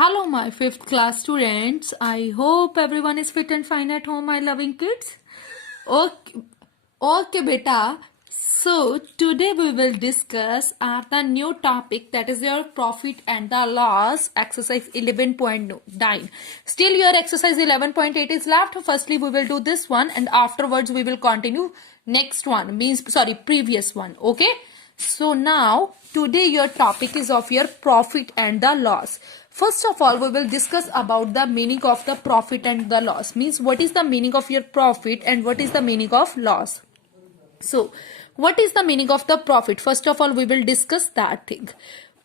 Hello, my fifth class students. I hope everyone is fit and fine at home, my loving kids. Okay, beta. So today we will discuss the new topic, that is your profit and the loss, exercise 11.9. Still your exercise 11.8 is left. Firstly we will do this one and afterwards we will continue next one, previous one. Okay. So now today your topic is of your profit and the loss. First of all, we will discuss about the meaning of the profit and the loss. Means what is the meaning of your profit and what is the meaning of loss. So what is the meaning of the profit? First of all, we will discuss that thing.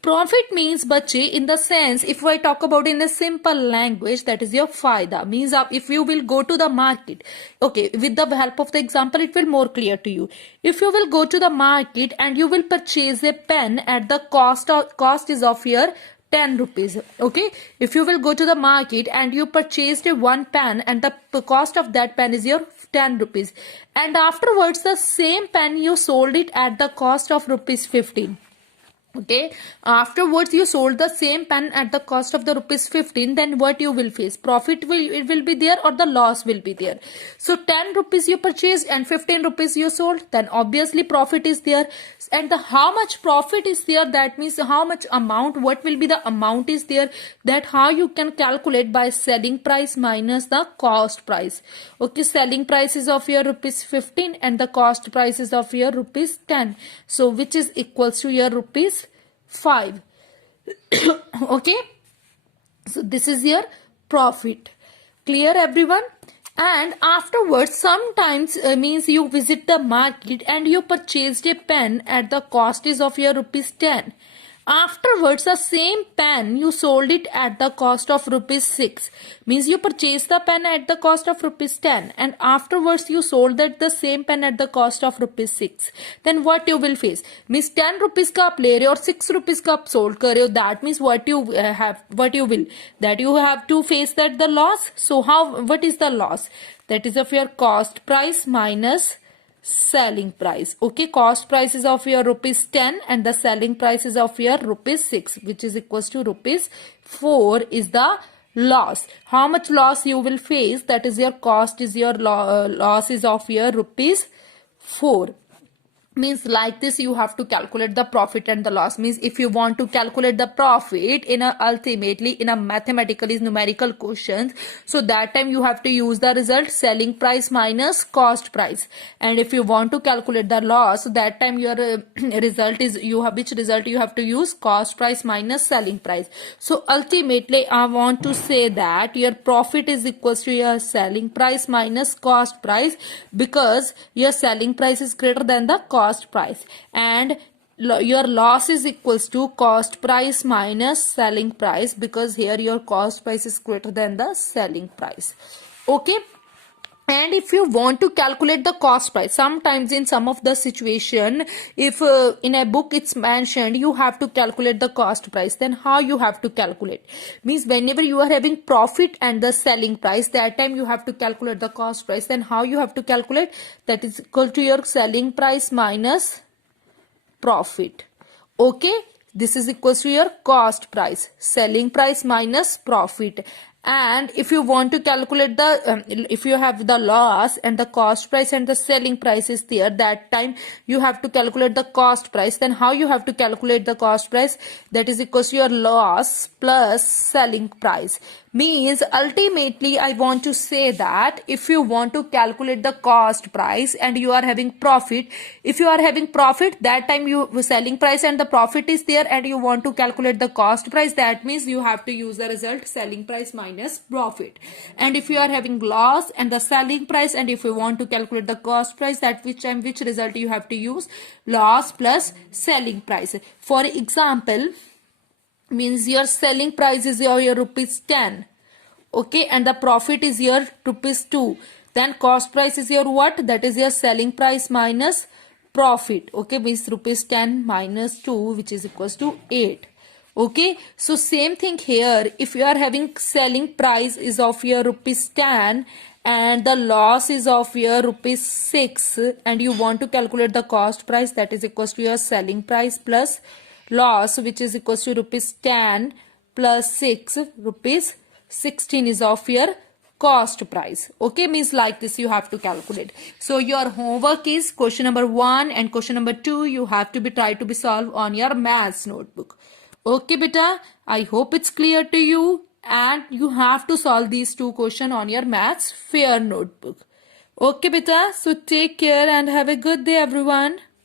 Profit means bache, in the sense, if I talk about in a simple language, that is your faida. Means if you will go to the market, okay, with the help of the example it will more clear to you. If you will go to the market and you will purchase a pen at the cost is of your 10 rupees. Okay, if you will go to the market and you purchased one pen and the cost of that pen is your 10 rupees, and afterwards the same pen you sold it at the cost of rupees 15. Okay, afterwards you sold the same pen at the cost of the rupees 15, then what you will face? Profit will be there or the loss will be there? So 10 rupees you purchased and 15 rupees you sold, then obviously profit is there. And how much profit is there, that means how much amount, what will be the amount is there, that how you can calculate by selling price minus the cost price. Okay, selling price is of your rupees 15 and the cost price is of your rupees 10, so which is equals to your rupees 5. Okay, so this is your profit. Clear everyone? And afterwards sometimes means you visit the market and you purchased a pen at the cost is of your rupees 10. Afterwards the same pen you sold it at the cost of rupees 6. Means you purchased the pen at the cost of rupees 10 and afterwards you sold that the same pen at the cost of rupees 6. Then what you will face? Means 10 rupees का आप ले रहे हो और 6 rupees का आप sold कर रहे हो. That means what you have to face that the loss. So what is the loss? That is of your cost price minus selling price. Okay, cost price is of your rupees 10 and the selling price is of your rupees 6, which is equals to rupees 4 is the loss. How much loss you will face? That is your cost is your loss is of your rupees 4. Means like this you have to calculate the profit and the loss. Means if you want to calculate the profit in a ultimately in a mathematically numerical questions, so that time you have to use the result selling price minus cost price. And if you want to calculate the loss, that time your result is which result you have to use cost price minus selling price. So ultimately I want to say that your profit is equals to your selling price minus cost price, because your selling price is greater than the cost price, and your loss is equals to cost price minus selling price, because here your cost price is greater than the selling price. Okay, and if you want to calculate the cost price, sometimes in some of the situation, if in a book it's mentioned you have to calculate the cost price, then how you have to calculate? Means whenever you are having profit and the selling price, that time you have to calculate the cost price. Then how you have to calculate? That is equal to your selling price minus profit. Okay, this is equals to your cost price, selling price minus profit. And if you want to calculate the if you have the loss and the cost price and the selling price is there, that time you have to calculate the cost price. Then how you have to calculate the cost price? That is equals to your loss plus selling price. Means ultimately I want to say that if you want to calculate the cost price and you are having profit, if you are having profit, that time you selling price and the profit is there, and you want to calculate the cost price, that means you have to use the result selling price minus profit. And if you are having loss and the selling price, and if you want to calculate the cost price, that which result you have to use loss plus selling price. For example, means your selling price is your rupees 10, okay, and the profit is your rupees 2. Then cost price is your what? That is your selling price minus profit. Okay, means rupees 10 minus 2, which is equals to 8. Okay, so same thing here. If you are having selling price is of your rupees 10 and the loss is of your rupees 6, and you want to calculate the cost price, that is equals to your selling price plus loss, which is equals to rupees 10 plus 6 rupees 16 is of your cost price. Okay, means like this you have to calculate. So your homework is question number 1 and question number 2 you have to be try to be solved on your maths notebook. Okay beta, I hope it's clear to you, and you have to solve these two questions on your maths fair notebook. Okay beta, so take care and have a good day everyone.